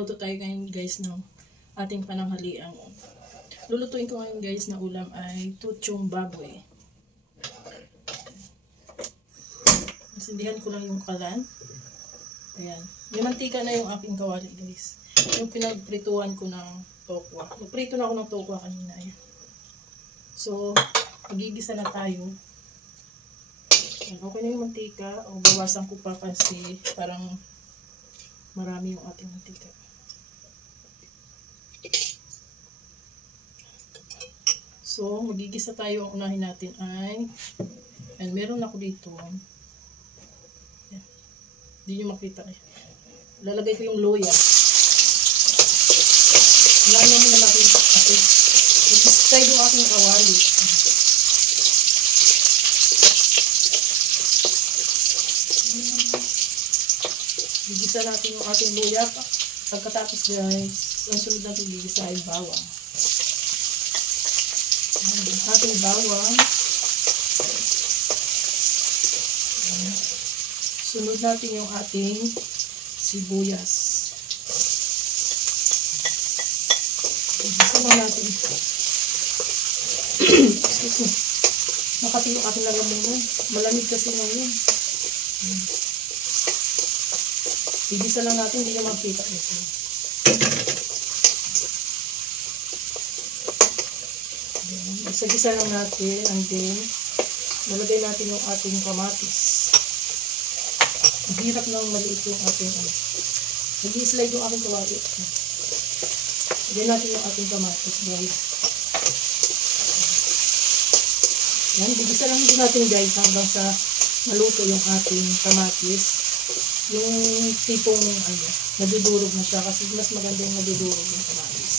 magluluto tayo ngayon guys ng ating pananghalian. Lulutuin ko ngayon guys na ulam ay tutsong baboy. Sindihan ko lang yung kalan. Ayan. May mantika na yung aking kawali guys. Yung pinagprituan ko ng tokwa. Nagprito na ako ng tokwa kanina. Ayan. So, magigisa na tayo. Ayan. Okay na yung mantika. O bawasan ko pa kasi parang marami yung ating mantika. So, magigisa tayo. Ang unahin natin ay, and meron ako dito. Yan. Hindi nyo makita eh. Lalagay ko yung luya. Wala naman na natin kasi nag-stay yung aking kawali. Gigisa natin yung ating luya. Pagkatapos guys, ang sunod natin gigisa ay bawang. Ating bawang. Sunod natin yung ating sibuyas. Gigisa lang natin. Excuse me. Makati yung ating lalamunan. Malamig kasi ngayon. Gigisa lang natin, hindi nyo makita ito. Isa-gisa lang natin, and then nalagay natin yung ating kamatis. Ang hirap nang maliit yung ating nag-i-slide yung ating kawali. Lagay natin yung ating kamatis guys. Yan, gigisa lang din natin guys hanggang sa maluto yung ating kamatis. Yung tipong nadudurog na siya kasi mas maganda yung nadudurog yung kamatis.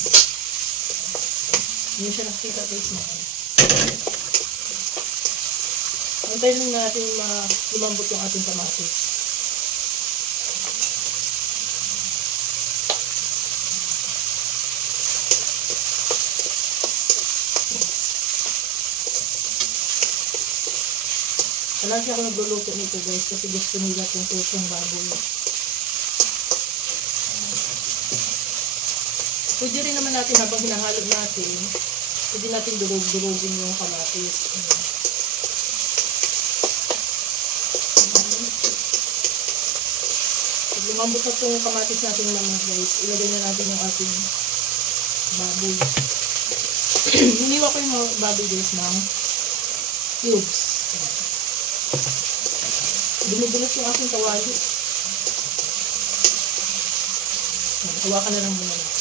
Hindi siya nakikita guys naman. Antayin lang natin lumambot yung ating kamatis. Palagi ako nagluluto nito guys kasi gusto nila itong tutsong baboy. Pwede rin naman natin habang hinahalo natin, pwede natin durog-durogin yung kamatis. Pag lumambot na itong kamatis natin naman guys, ilagay na natin yung ating baboy. Hiniwa ko yung baboy guys ng cubes. Dumudulas yung aking kawali. Hawakan na lang muna natin.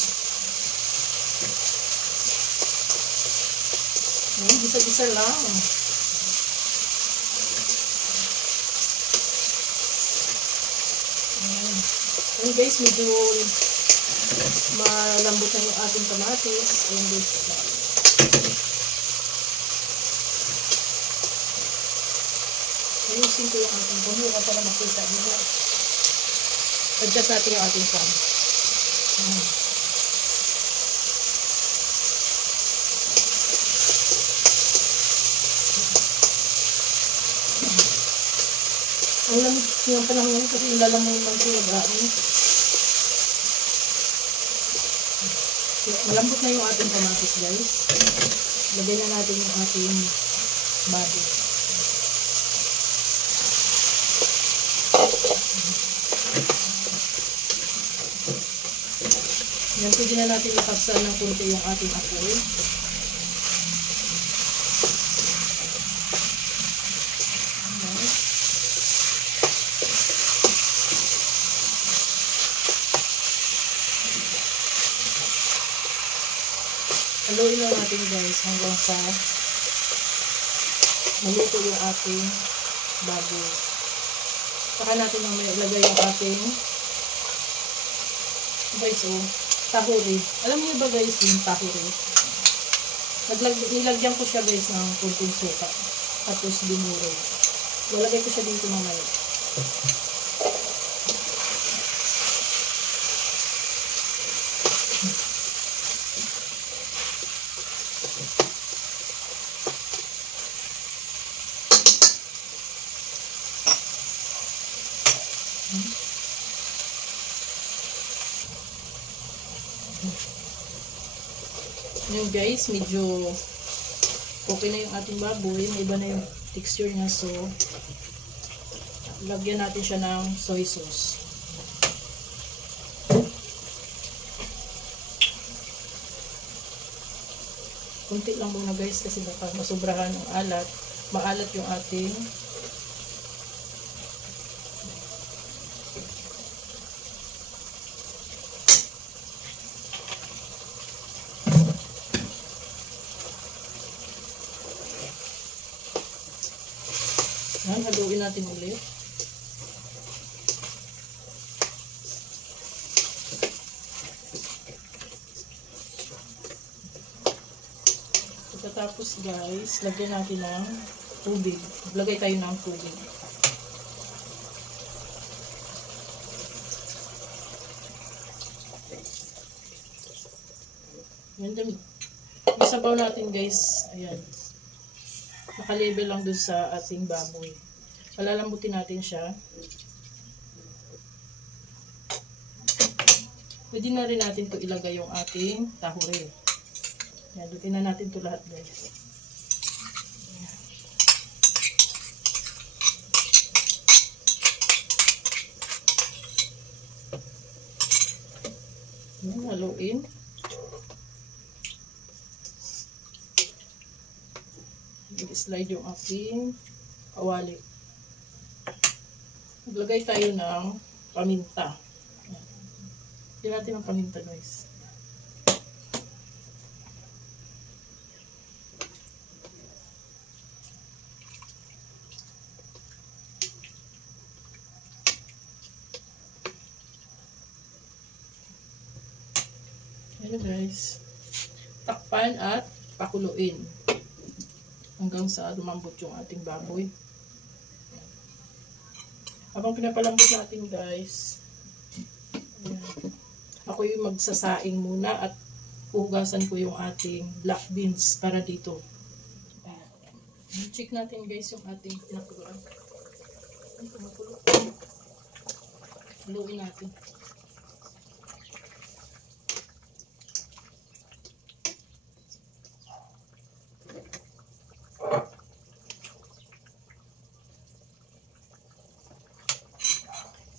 Gisa-gisa lang. Ayan guys, medyo malambot na yung ating kamatis. Ayan guys. Ayusin ko yung ating buhok para makita nyo. Adjust natin yung ating pan. Ang lamig yung panahon ngayon kasi yung lalamunan ko lagaan. Malambot na yung ating kamatis guys. Lagay na natin yung ating baboy. Yan, pwede na natin lakasal ng kunti yung ating apoy. Haluin lang natin guys hanggang sa maluto yung ating baboy. Saka natin yung may ilagay yung ating guys tahuri. Alam niyo ba guys yung tahuri? Nilagyan ko siya guys ng kunting suka. Tapos dinurog. Lalagay ko siya dito mamaya. Yung guys, medyo okay na yung ating baboy. May iba na yung texture niya. So, lagyan natin siya ng soy sauce. Kunti lang muna guys kasi baka masubrahan ng alat. Maalat yung ating yan, haluin natin ulit. Tapos guys, lagyan natin ng tubig. Lagay tayo ng tubig. Yan din. Yung sabaw natin guys, ayan. Naka-level lang dun sa ating baboy. Palalambutin natin siya. Pwede na rin natin ito ilagay yung ating tahure. Yan, lutin na natin ito lahat guys. Yan, haluin. I-slide yung ating kawali. Maglagay tayo ng paminta. Lagyan natin ng paminta guys. Ayan guys. Takpan at pakuluin hanggang sa lumambot yung ating baboy. Habang pinapalambot natin guys, ayan, ako yung magsasaing muna at hugasan ko yung ating black beans para dito. Ayan. Check natin guys yung ating pinakuluan. Ay, kumukulo. Haluin natin.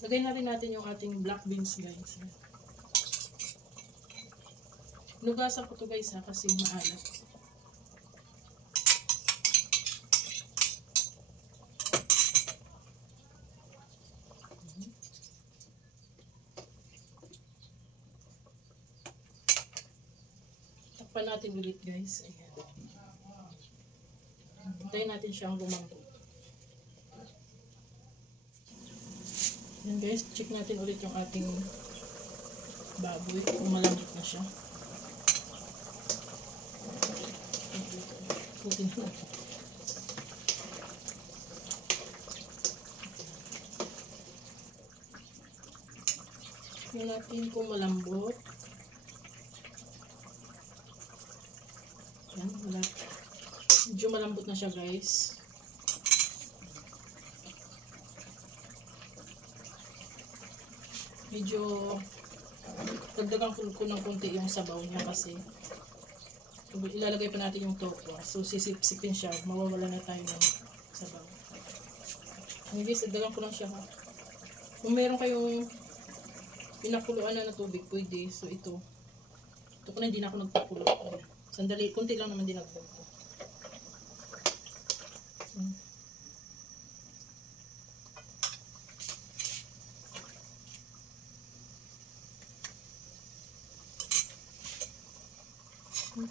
Lagay na rin natin yung ating black beans guys. Nugasan ko to guys ha kasi maalat. Takpan natin ulit guys. Ayan. Hintayin natin siyang lumambot. Yan guys, check natin ulit yung ating baboy kung malambot na siya. Putin na natin. Yan natin kung malambot. Yan, wala. Medyo malambot na siya guys. Medyo dagdagan ko ng konti yung sabaw niya kasi ilalagay pa natin yung tokwa. So sisip-sipin siya, mawawala na tayo ng sabaw. Guys, dagdagan ko lang siya ha. Kung meron kayong pinakuluan na tubig, pwede. So ito ko na hindi na ako nagpakulo. Sandali, konti lang naman din nagpakulo.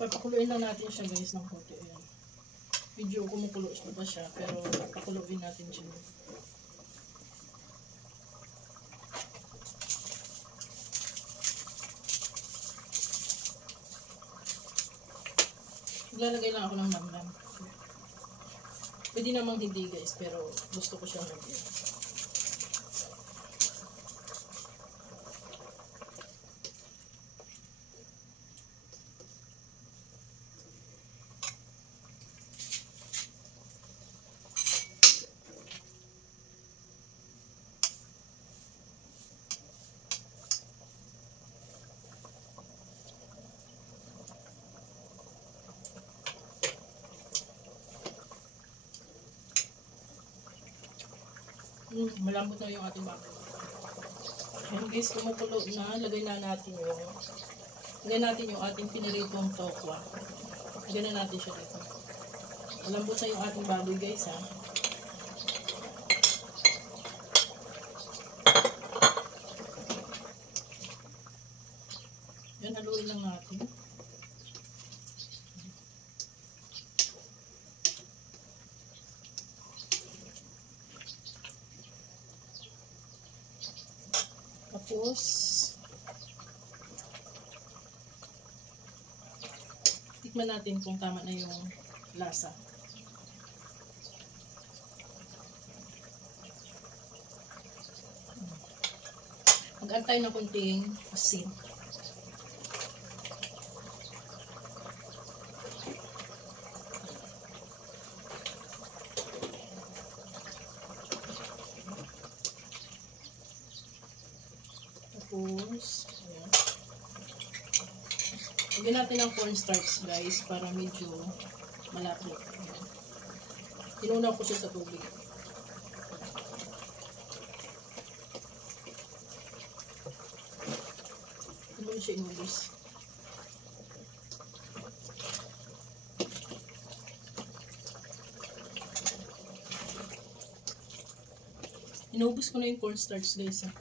Papakuluin lang natin siya guys ng konti. Ayan. Medyo kumukulo pa siya pero pakuluin natin siya. Lalagay lang ako ng namnam. Pwede namang hindi guys pero gusto ko siyang lagyan. Malambot na yung ating baboy. Ayan guys, kumukulo na. Lagay natin yung ating piniritong tokwa. Lagyan na natin siya dito. Malambot na yung ating baboy guys ha. Yan, haluin lang natin. Tapos, tikman natin kung tama na yung lasa. Mag-antay na kunting asin. Tapos, ayan. Lagyan natin ng cornstarch guys para medyo malapot. Tinunaw ko siya sa tubig. Ano siya inubos? Inubos ko na yung cornstarch guys ha.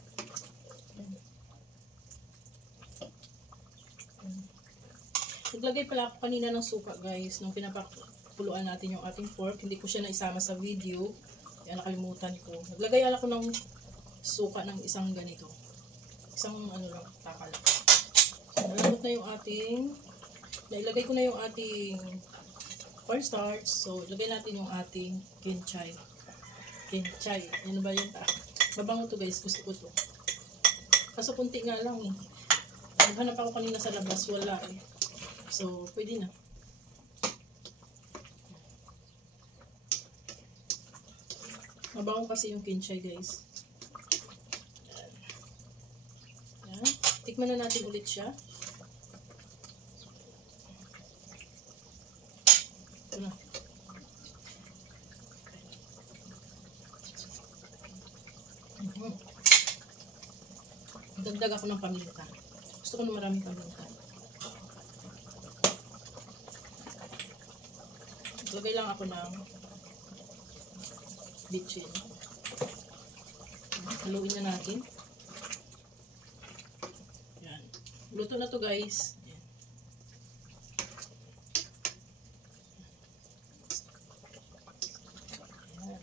Naglagay pala ako kanina ng suka guys nung pinapakuluan natin yung ating pork. Hindi ko siya naisama sa video. Kaya nakalimutan ko. Naglagay ako ng suka ng isang ganito. Isang ano lang, takal. Nalamot na yung ating, nailagay ko na yung ating cornstarch. So, ilagay natin yung ating kinchay. Kinchay. Ano ba yun? Mabango to guys. Gusto ko to. Kaso kunti nga lang eh. Naghanap ako kanina sa labas. Wala eh. So, pwede na. Mabango kasi yung kinchay guys. Ayan. Tikman na natin ulit siya. Ito na. Dagdag ako ng paminta. Gusto ko na maraming paminta. Lagay lang ako ng bitchin. Haluin na natin. Yan. Luto na to guys. Yan. Yan.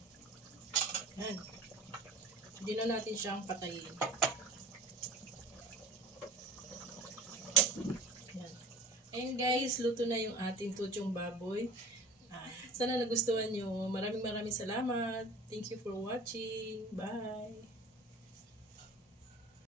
Yan. Hindi na natin siyang patayin. Yan. Ayan guys, luto na yung ating tutyong baboy. Sana nagustuhan nyo. Maraming salamat. Thank you for watching. Bye!